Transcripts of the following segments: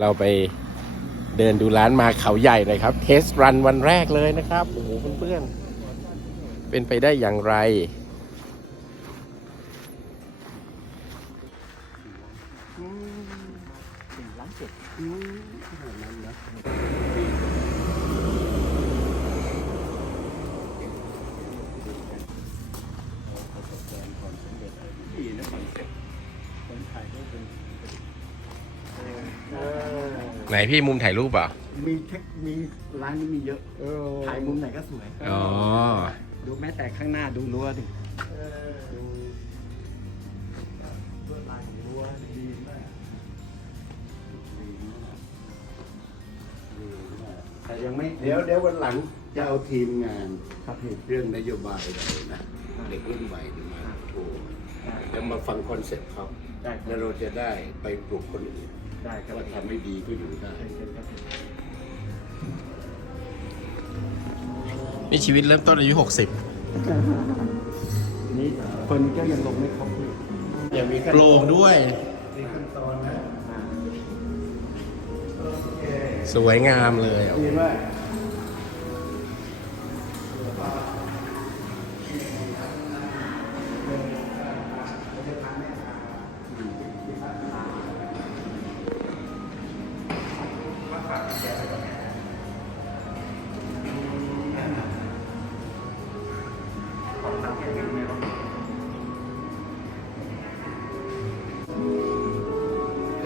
เราไปเดินดูร้านมาเขาใหญ่หน่อยครับ เทสรันวันแรกเลยนะครับ โอ้โหเพื่อนๆ เป็นไปได้อย่างไร สี่ล้านเจ็ด ไหนพี่มุมถ่ายรูปเปล่ามีเทคมีร้านนี้มีเยอะถ่ายมุมไหนก็สวย อ๋อ ดูแม้แต่ข้างหน้าดูรั้วดิดูลวดลายของรั้วดีมากดีมากดีมากแต่ยังไม่เดี๋ยวเดี๋ยววันหลังจะเอาทีมงานครับพี่เรื่องนโยบายอะไรนะเด็กรุ่นใหม่นี่มาโทรจะมาฟังคอนเซ็ปต์เขาได้ครัแล้บวเราจะได้ไปปลุกคนอื่น ได้ครับว่าทำให้ดีก็อยู่ได้ได้ครับนี่ชีวิตเริ่มต้นอายุ60นี่เฟอร์นิเจอร์ยังลงไม่ครบพี่อย่ามีขั้นโปร่งด้วย มีขั้นตอนนะอ่าสวยงามเลยดีมาก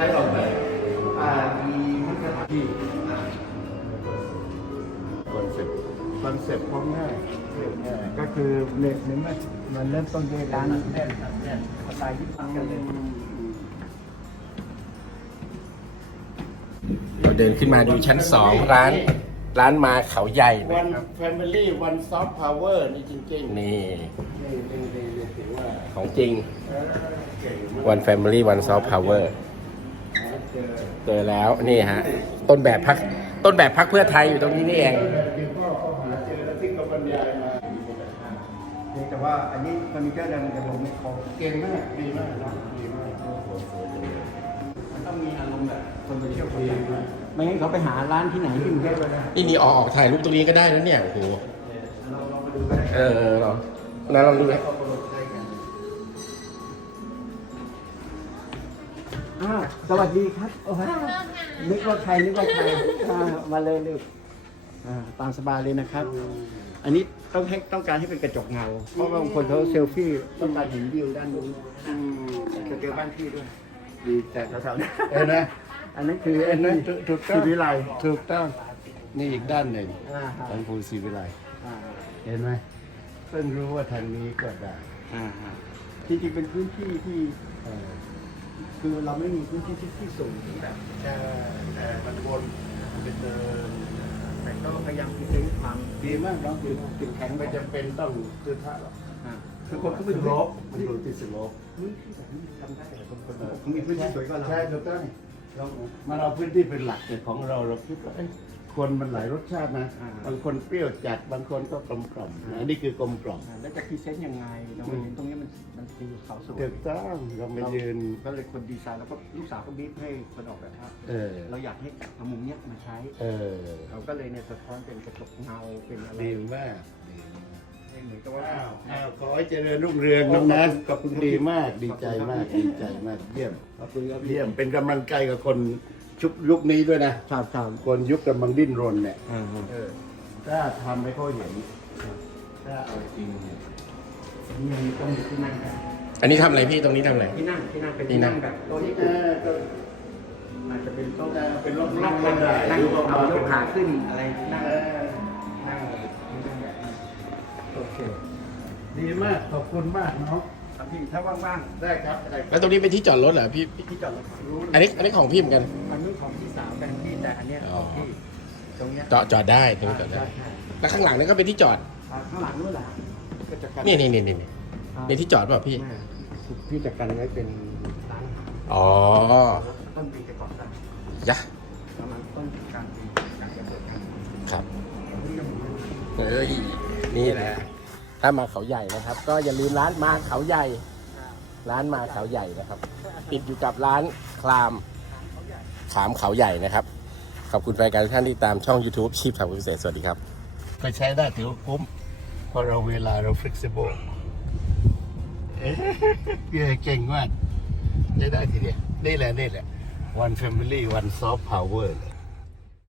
ใครออกแบบอ่ามีมุขที่คอนเซ็ปต์คอนเซ็ปต์พร้อมง่ายเรียบง่ายก็คือเน็ตเนี่ยมันมันเริ่มต้นด้วยร้านแน่นแน่นสไตล์ญี่ปุ่นกันเลยเราเดินขึ้นมาดูชั้น2ร้าน ร้านมาเขาใหญ่วันะนครับ แฟมิลี่วันซอฟต์พาวเวอร์นี่จริงๆนี่ นี่นี่นี่นี่ถือว่าของจริงเออเก่งมาก One Family One Soft Power หา เจอเจอแล้วนี่ฮะต้นแบบพักต้นแบบพักเพื่อไทยอยู่ตรงนี้นี่เองเดี๋ยวพ่อเขาหาเจอแล้วที่เขาบรรยายมาเพียงแต่ว่าอันนี้เฟอร์นิเจอร์ยังยังลงไม่ครบเก่งมากดีมากนะดีมากโอ้โหสวยจังเลยมันต้องมีอารมณ์แบบคนไปเที่ยวคนไหนไม่งั้นเขาไปหาร้านที่ไหนที่กรุงเทพเลยนะนี่นี่ออกออกถ่ายรูปตรงนี้ก็ได้นะเนี่ยโอ้โหเราลองมาดูกันเออเออลองนั้นลองดูไหม สวัสดีครับโอ้โหนึกว่าใครนึกว่าใครอ่ามาเลยลูกอ่าตามสบายเลยนะครับ อันนี้ต้องให้ต้องการให้เป็นกระจกเงา เพราะว่าบางคนเขาเซลฟี่ต้องการเห็นวิวด้านนู้นอืมจะเจอบ้านพี่ด้วย ดีแต่แถวๆนี้เห็นไหมอันนั้นคือเห็นไหมที่ถูกถูกต้องที่วิไลถูกต้องนี่อีกด้านหนึ่งอ่าฮะของภูศรีวิไลอ่าเห็นไหมเพิ่งรู้ว่าทางนี้ก็ได้อ่าฮะจริงๆเป็นพื้นที่ที่ เออ คือเราไม่มีพื้นที่ที่ที่สูงแบบแต่แต่มันวนเป็นเดินแต่ก็พยายามคิดถึงความดีมากเนาะคือติดแข็งไม่จำเป็นต้องซื้อท่าหรอกคือคนเขาไปสดูโลปมันอยู่ที่สโลปพื้นที่แบบนี้ทำได้แต่คนคนเขามีพื้นที่สวยกว่าเราใช่ถูกต้องเรามาเอาพื้นที่เป็นหลักแต่ของเราเราคิดว่า คนมันหลายรสชาตินะบางคนเปรี้ยวจัด บางคนก็กลมกล่อมนะอันนี้คือกลมกล่อม อ่าแล้วจะพรีเซนต์ยังไงเราเห็นตรงนี้มันมันคือเขาสวยถูกต้องเรามายืน ก็เลยคนดีไซน์แล้วก็ลูกสาวก็บีบให้คนออกแบบว่าเออ เราอยากให้เอามุมเนี้ยมาใช้ เออ เราก็เลยเนี่ยสะท้อนเป็นกระจกเงาเป็นอะไรดีมากดีมากให้เหมือนกับว่าว้าวอ้าวขอให้เจริญรุ่งเรืองน้องนะขอบคุณครับดีมาก ดีใจมาก ดีใจมาก เยี่ยม ขอบคุณครับพี่ เยี่ยม เป็นกำลังใจกับคน ชุบยุคนี้ด้วยนะ ครับครับคนยุคกำลังดิ้นรนเนี่ยอ่าฮะเออถ้าทำให้เขาเห็นถ้าเอาจริงเนี่ยมีต้องมีที่นั่งกันอันนี้ทำอะไรพี่ตรงนี้ทำอะไร ที่นั่งที่นั่งเป็นที่ที่นั่นั่งงแบบโต๊ะญี่เอปุ่นอก็อาจจะเป็นโต๊ะเออเป็นรถนั่นั่งงนั่ก็งได้นั่งดูประเอามาณยกขาขึ้นอะไรนั่งเออนั่งนั่งแบบนี้โอเค ดีมากขอบคุณมากเนาะครับพี่ถ้าว่างได้ครับได้คแล้รับวตรงนี้เป็นที่จอดรถเหรอพี่ ๆที่จอดรถรู้ อันนี้อันนี้ของพี่เหมือนกัน อันนี้ ของพี่สาวแฟนพี่แต่อันเนี้ยอ๋อของพี่ตรงเนี้ยจอดจอดได้ตรงนี้จอดได้ใช่แล้วข้างหลังนี่ก็เป็นที่จอด อ่าข้างหลังนู้นแหละก็จะกันนี่นี่นี่นี่นี่อ่านี่ที่จอดเปล่าพี่ ไม่พี่จะกันไว้เป็นร้านอาหารอ๋อต้นปีจะก่อสร้างยะประมาณต้นกลางปีกลางจะเปิดกันครับ นี่ก็เหมือนกัน เฮ้ย นี่แหละ ถ้ามาเขาใหญ่นะครับ ก็อย่าลืมร้านมาเขาใหญ่ ร้านมาเขาใหญ่นะครับ ติดอยู่กับร้านคลาม ขามเขาใหญ่นะครับ ขอบคุณแฟนการทุกท่านที่ตามช่อง YouTube ชีพทำพิเศษสวัสดีครับ ก็ใช้ได้ถือว่าคุ้มเพราะเราเวลาเรา flexible เอ๊ะพี่เก่งมากใช้ได้ทีเดียวนี่แหละนี่แหละ one family one soft power เลย